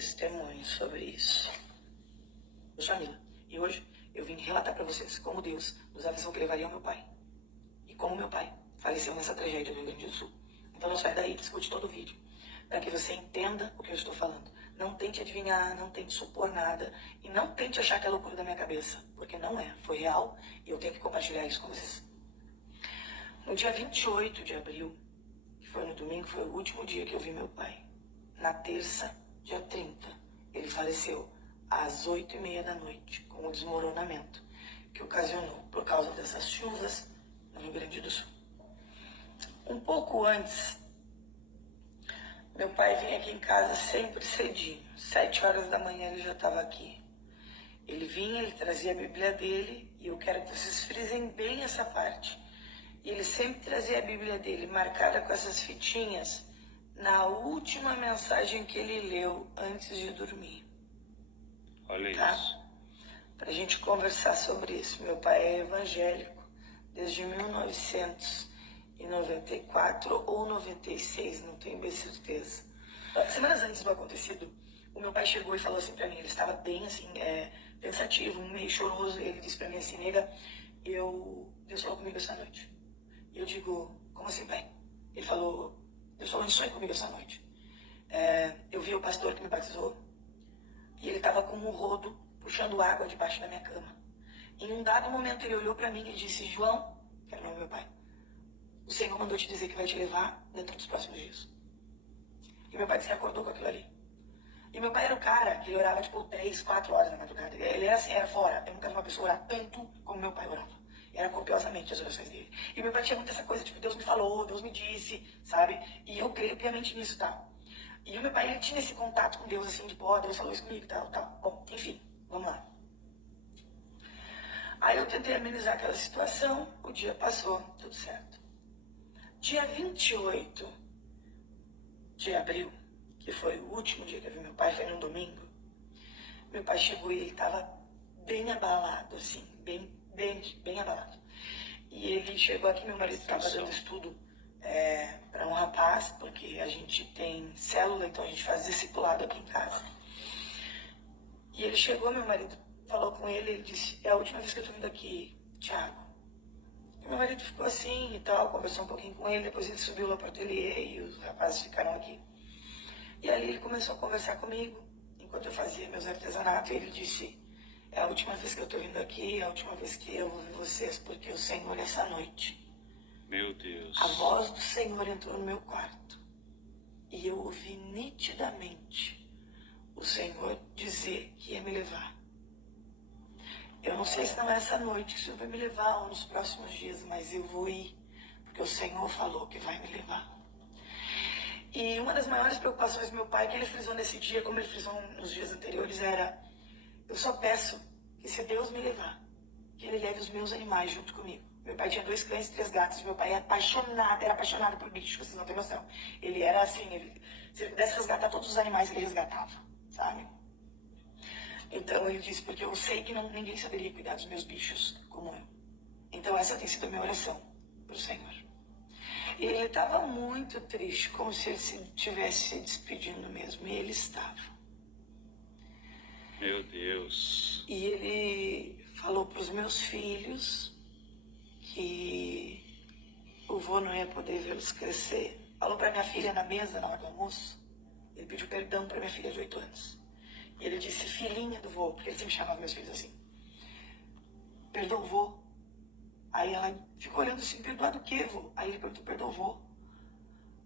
testemunho sobre isso. Eu sou Jamila, e hoje eu vim relatar para vocês como Deus nos avisou que levaria o meu pai. E como meu pai faleceu nessa tragédia do Rio Grande do Sul. Então não sai daí, escute todo o vídeo, para que você entenda o que eu estou falando. Não tente adivinhar, não tente supor nada, e não tente achar que é loucura da minha cabeça, porque não é, foi real, e eu tenho que compartilhar isso com vocês. No dia 28 de abril, que foi no domingo, foi o último dia que eu vi meu pai. Na terça, dia 30, ele faleceu às 8h30 da noite, com o desmoronamento que ocasionou por causa dessas chuvas no Rio Grande do Sul. Um pouco antes, meu pai vinha aqui em casa sempre cedinho. 7 horas da manhã ele já estava aqui. Ele vinha, ele trazia a Bíblia dele, e eu quero que vocês frisem bem essa parte. E ele sempre trazia a Bíblia dele marcada com essas fitinhas na última mensagem que ele leu antes de dormir. Olha tá? isso. Pra gente conversar sobre isso. Meu pai é evangélico desde 1994 ou 96, não tenho bem certeza. Semanas antes do acontecido, o meu pai chegou e falou assim pra mim, ele estava bem assim, pensativo, meio choroso, ele disse pra mim assim, nega, Deus falou comigo essa noite. E eu digo, como assim, pai? Ele falou, Deus falou em sonho comigo essa noite. Eu vi o pastor que me batizou, e ele estava com um rodo puxando água debaixo da minha cama. Em um dado momento ele olhou para mim e disse, João, que era o nome do meu pai, o Senhor mandou te dizer que vai te levar dentro dos próximos dias. E meu pai disse que acordou com aquilo ali. E meu pai era o cara que ele orava tipo 3, 4 horas na madrugada. Ele era assim, era fora. Eu nunca vi uma pessoa orar tanto como meu pai orava. Era copiosamente as orações dele. E meu pai tinha muito essa coisa, tipo, Deus me falou, Deus me disse, sabe? E eu creio piamente nisso, tá? E o meu pai, ele tinha esse contato com Deus, assim, tipo, Deus falou isso comigo, tal. Bom, enfim, vamos lá. Aí eu tentei amenizar aquela situação, o dia passou, tudo certo. Dia 28 de abril, que foi o último dia que eu vi meu pai, foi num domingo, meu pai chegou e ele estava bem abalado, assim, bem abalado. E ele chegou aqui, meu marido estava dando estudo para um rapaz, porque a gente tem célula, então a gente faz discipulado aqui em casa. E ele chegou, meu marido falou com ele, ele disse, é a última vez que eu tô vindo aqui, Thiago. E meu marido ficou assim e tal, conversou um pouquinho com ele, depois ele subiu lá para o ateliê e os rapazes ficaram aqui. E ali ele começou a conversar comigo, enquanto eu fazia meus artesanatos, e ele disse, é a última vez que eu tô vindo aqui, é a última vez que eu vou ver vocês, porque o Senhor, essa noite, Meu Deus. a voz do Senhor entrou no meu quarto, e eu ouvi nitidamente o Senhor dizer que ia me levar. Eu não sei se não é essa noite que o Senhor vai me levar ou nos próximos dias, mas eu vou ir, porque o Senhor falou que vai me levar. E uma das maiores preocupações do meu pai, que ele frisou nesse dia, como ele frisou nos dias anteriores, era, eu só peço que se Deus me levar, que ele leve os meus animais junto comigo. Meu pai tinha 2 cães e 3 gatos, meu pai era apaixonado por bicho, vocês não têm noção. Ele era assim, se ele pudesse resgatar todos os animais, ele resgatava, sabe? Então ele disse, porque eu sei que ninguém saberia cuidar dos meus bichos como eu. Então essa tem sido a minha oração para o Senhor. E ele estava muito triste, como se ele estivesse se despedindo mesmo. E ele estava. Meu Deus. E ele falou para os meus filhos que o vô não ia poder vê-los crescer. Falou para minha filha na mesa, na hora do almoço. Ele pediu perdão para minha filha de 8 anos. E ele disse, filhinha do vô, porque ele sempre chamava meus filhos assim. Perdoa o vô. Aí ela ficou olhando assim, perdoar do quê, vô? Aí ele perguntou, perdoa o vô.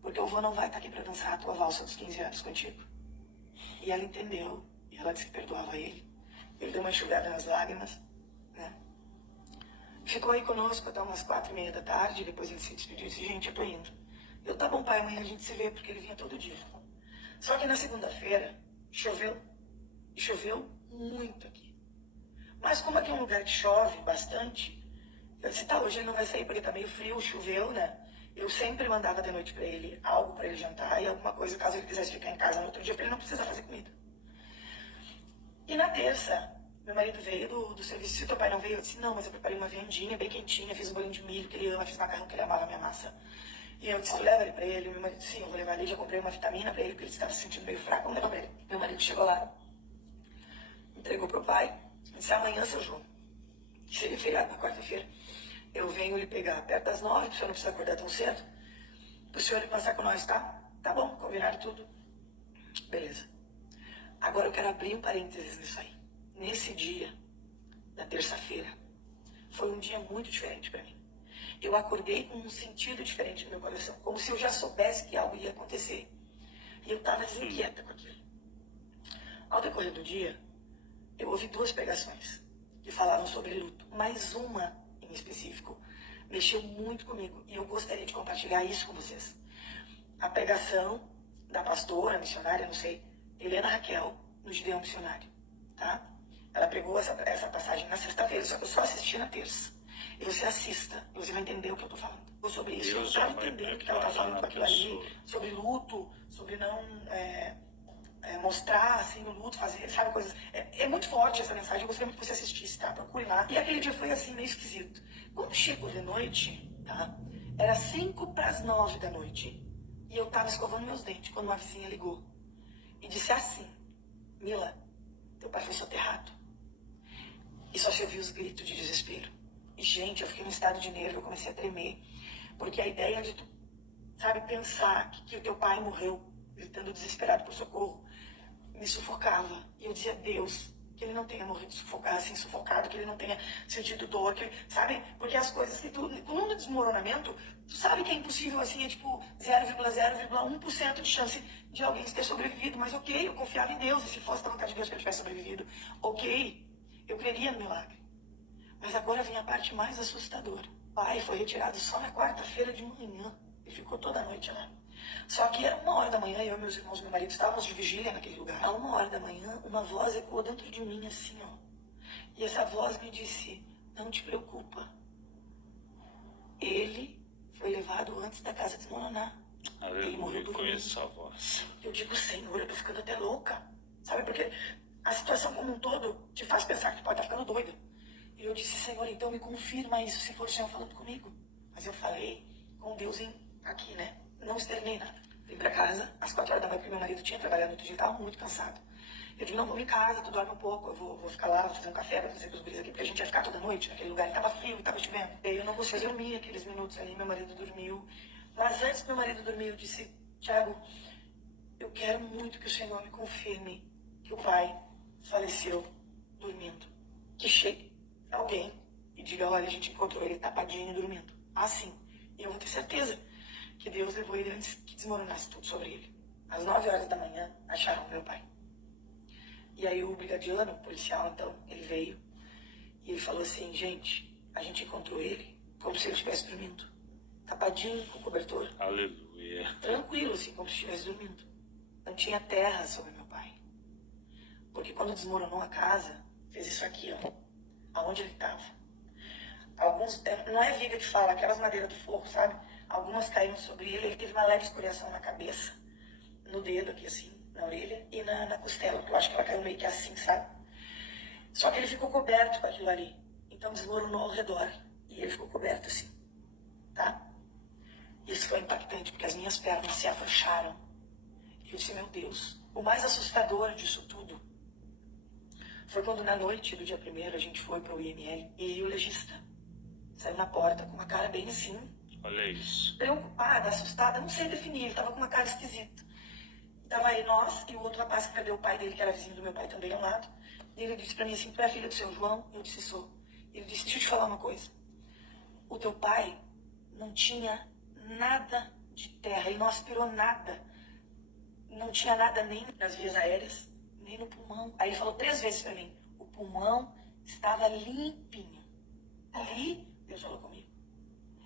Porque o vô não vai estar aqui para dançar a tua valsa dos 15 anos contigo. E ela entendeu. E ela disse que perdoava ele. Ele deu uma enxugada nas lágrimas, né? Ficou aí conosco até umas 4h30 da tarde. Depois ele se despediu e disse, gente, eu tô indo. Eu, tá bom, pai, amanhã a gente se vê, porque ele vinha todo dia. Só que na segunda-feira, choveu. E choveu muito aqui. Mas como aqui é um lugar que chove bastante, eu disse, tá, hoje ele não vai sair porque tá meio frio, choveu, né? Eu sempre mandava de noite pra ele algo pra ele jantar e alguma coisa, caso ele quisesse ficar em casa no outro dia, pra ele não precisar fazer comida. E na terça, meu marido veio do serviço, se teu pai não veio, eu disse, não, mas eu preparei uma viandinha bem quentinha, fiz um bolinho de milho que ele ama, fiz macarrão que ele amava, minha massa. E eu disse, tu leva ele pra ele? Meu marido, sim, eu vou levar ele. Já comprei uma vitamina pra ele, porque ele estava se sentindo meio fraco. Vamos levar pra ele. Meu marido chegou lá, entregou pro pai. Disse, amanhã, seu João, que seria feriado na quarta-feira, eu venho lhe pegar perto das 9, o senhor não precisa acordar tão cedo, pro senhor ir passar com nós, tá? Tá bom, combinaram tudo. Beleza. Agora eu quero abrir um parênteses nisso aí. Nesse dia, na terça-feira, foi um dia muito diferente para mim. Eu acordei com um sentido diferente no meu coração, como se eu já soubesse que algo ia acontecer. E eu estava desinquieta com aquilo. Ao decorrer do dia, eu ouvi 2 pregações que falavam sobre luto, mas uma em específico mexeu muito comigo e eu gostaria de compartilhar isso com vocês. A pregação da pastora, missionária, não sei, Helena Raquel, no Gideão Missionário, tá? Ela pregou essa passagem na sexta-feira, só que eu só assisti na terça. E você assista, e você vai entender o que eu tô falando. Ou sobre isso, eu não estava entendendo o que ela tá falando com aquilo ali, sobre luto, sobre não mostrar, assim, o luto, fazer, sabe, coisas. É muito forte essa mensagem, eu gostaria muito que você assistisse, tá? Procure lá. E aquele dia foi, assim, meio esquisito. Quando chegou de noite, tá? Era 8:55 da noite, e eu tava escovando meus dentes, quando uma vizinha ligou. E disse assim, Mila, teu pai foi soterrado. E só se ouviu os gritos de desespero. E, gente, eu fiquei num estado de nervo, eu comecei a tremer. Porque a ideia de tu, sabe, pensar que o teu pai morreu gritando desesperado por socorro, me sufocava. E eu dizia, Deus, que ele não tenha morrido assim, sufocado, que ele não tenha sentido dor, que, sabe? Porque as coisas que tu, no desmoronamento, tu sabe que é impossível, assim, é tipo 0,0,1% de chance de alguém ter sobrevivido. Mas ok, eu confiava em Deus, e se fosse da vontade de Deus que ele tivesse sobrevivido, ok, eu creria no milagre. Mas agora vem a parte mais assustadora. O pai foi retirado só na quarta-feira de manhã. Ele ficou toda a noite lá. Só que era 1h da manhã, eu, meus irmãos e meu marido estávamos de vigília naquele lugar. A 1h da manhã, uma voz ecoou dentro de mim assim, ó. E essa voz me disse, não te preocupa. Ele foi levado antes da casa desmoronar. Ele morreu Aleluia, dormindo. conheço a voz. Eu digo, Senhor, eu tô ficando até louca. Sabe, porque a situação como um todo te faz pensar que tu pode estar ficando doida. E eu disse, Senhor, então me confirma isso, se for o Senhor falando comigo. Mas eu falei com Deus aqui, né? Não externei nada. Vim pra casa, às 4h da manhã, porque meu marido tinha trabalhado no outro dia, tava muito cansado. Eu digo, não, vamos em casa, tu dorme um pouco, eu vou ficar lá, vou fazer um café pra fazer pros guris aqui, porque a gente ia ficar toda noite naquele lugar, e tava frio, e tava chovendo. E aí eu não consegui dormir aqueles minutos ali, meu marido dormiu. Mas antes que meu marido dormir, eu disse, Tiago, eu quero muito que o Senhor me confirme que o pai faleceu dormindo. Que chegue alguém e diga, olha, a gente encontrou ele tapadinho e dormindo. Assim. E eu vou ter certeza que Deus levou ele antes que desmoronasse tudo sobre ele. Às 9h da manhã, acharam meu pai. E aí o brigadiano, o policial, então, ele veio e ele falou assim, gente, a gente encontrou ele como se ele estivesse dormindo. Tapadinho, com cobertor. Aleluia. Tranquilo, assim, como se estivesse dormindo. Não tinha terra sobre meu pai. Porque quando desmoronou a casa, fez isso aqui, ó. Aonde ele estava. Não é viga que fala, aquelas madeiras do forro, sabe? Algumas caíram sobre ele, ele teve uma leve escoriação na cabeça, no dedo aqui assim, na orelha e na costela, que eu acho que ela caiu meio que assim, sabe? Só que ele ficou coberto com aquilo ali, então desmoronou ao redor e ele ficou coberto assim, tá? Isso foi impactante, porque as minhas pernas se afrouxaram. E eu disse, meu Deus, o mais assustador disso tudo foi quando na noite do dia 1º a gente foi para o IML e o legista saiu na porta com uma cara bem assim, Olha isso. preocupada, assustada, não sei definir, ele tava com uma cara esquisita. Tava aí nós e o outro rapaz que perdeu o pai dele, que era vizinho do meu pai também ao lado. E ele disse pra mim assim, tu é filha do seu João? Eu disse, sou. Ele disse, deixa eu te falar uma coisa. O teu pai não tinha nada de terra, ele não aspirou nada. Não tinha nada nem nas vias aéreas, nem no pulmão. Aí ele falou 3 vezes pra mim, o pulmão estava limpinho. Ali, Deus falou comigo.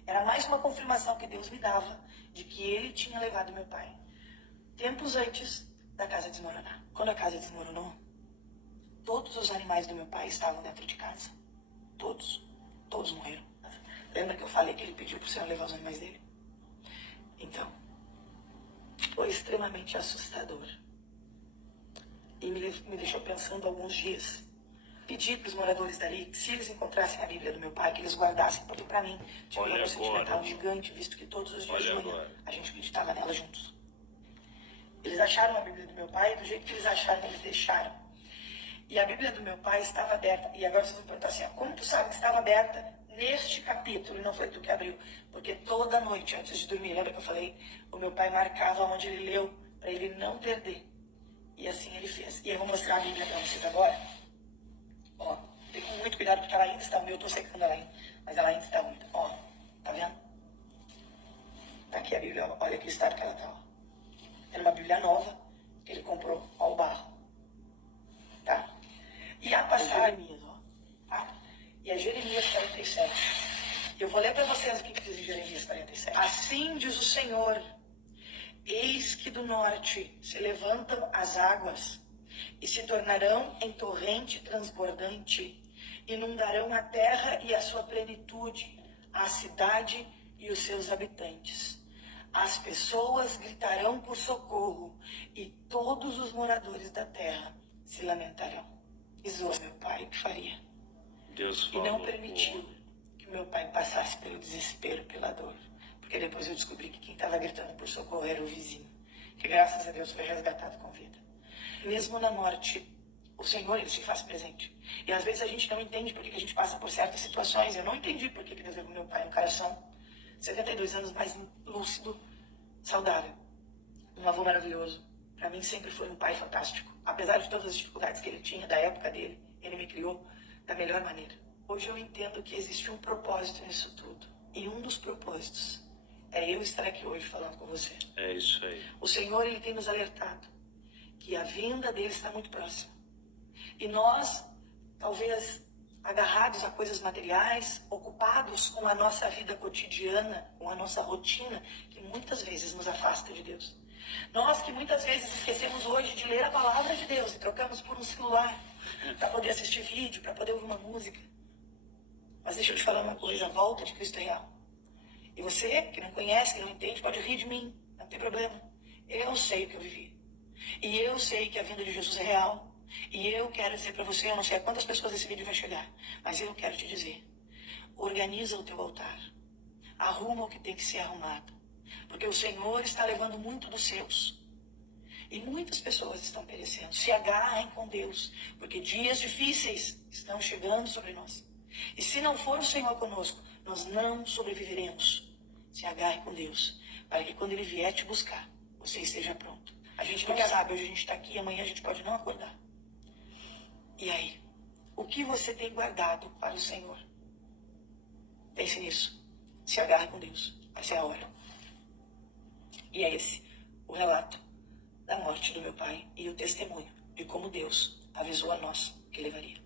Era mais uma confirmação que Deus me dava de que ele tinha levado meu pai. Tempos antes da casa desmoronar. Quando a casa desmoronou, todos os animais do meu pai estavam dentro de casa. Todos. Todos morreram. Lembra que eu falei que ele pediu pro Senhor levar os animais dele? Então, foi extremamente assustador. E me deixou pensando alguns dias pedi para os moradores dali que, se eles encontrassem a Bíblia do meu pai, que eles guardassem, porque para mim tinha um Olha valor sentimental agora. gigante, visto que todos os dias Olha de manhã agora. a gente meditava nela juntos. Eles acharam a Bíblia do meu pai, do jeito que eles acharam, eles deixaram. E a Bíblia do meu pai estava aberta. E agora vocês vão perguntar assim, ó, como tu sabe que estava aberta neste capítulo e não foi tu que abriu? Porque toda noite, antes de dormir, lembra que eu falei? O meu pai marcava onde ele leu, para ele não perder. E assim ele fez. E eu vou mostrar a Bíblia para vocês agora. Ó, tem muito cuidado porque ela ainda está úmida. Eu estou secando ela ainda, mas ela ainda está úmida. Ó, tá vendo? Tá aqui a Bíblia, ó. Olha que estado que ela tá, ó. Era uma Bíblia nova que ele comprou ao barro. Tá? E a passagem, ó. Tá? E é Jeremias 47. Eu vou ler para vocês o que diz em Jeremias 47. Assim diz o Senhor: eis que do norte se levantam as águas e se tornarão em torrente transbordante, inundarão a terra e a sua plenitude, a cidade e os seus habitantes. As pessoas gritarão por socorro e todos os moradores da terra se lamentarão. Isso meu pai que faria. Deus E falou. não permitiu que meu pai passasse pelo desespero, pela dor. Porque depois eu descobri que quem estava gritando por socorro era o vizinho, que graças a Deus foi resgatado com vida. Mesmo na morte, o Senhor, ele se faz presente. E às vezes a gente não entende por que a gente passa por certas situações. Eu não entendi por que Deus levou meu pai, um cara são 72 anos, mais lúcido, saudável. Um avô maravilhoso. Para mim sempre foi um pai fantástico. Apesar de todas as dificuldades que ele tinha, da época dele, ele me criou da melhor maneira. Hoje eu entendo que existe um propósito nisso tudo. E um dos propósitos é eu estar aqui hoje falando com você. É isso aí. O Senhor, ele tem nos alertado que a vinda dele está muito próxima. E nós, talvez agarrados a coisas materiais, ocupados com a nossa vida cotidiana, com a nossa rotina, que muitas vezes nos afasta de Deus. Nós que muitas vezes esquecemos hoje de ler a palavra de Deus e trocamos por um celular para poder assistir vídeo, para poder ouvir uma música. Mas deixa eu te falar uma coisa, a volta de Cristo é real. E você, que não conhece, que não entende, pode rir de mim, não tem problema. Eu sei o que eu vivi. E eu sei que a vinda de Jesus é real. E eu quero dizer para você, eu não sei a quantas pessoas esse vídeo vai chegar, mas eu quero te dizer, organiza o teu altar. Arruma o que tem que ser arrumado. Porque o Senhor está levando muito dos seus. E muitas pessoas estão perecendo. Se agarrem com Deus, porque dias difíceis estão chegando sobre nós. E se não for o Senhor conosco, nós não sobreviveremos. Se agarre com Deus, para que quando Ele vier te buscar, você esteja pronto. A gente não sabe, hoje a gente está aqui e amanhã a gente pode não acordar. E aí? O que você tem guardado para o Senhor? Pense nisso. Se agarre com Deus. Essa é a hora. E é esse o relato da morte do meu pai e o testemunho de como Deus avisou a nós que levaria.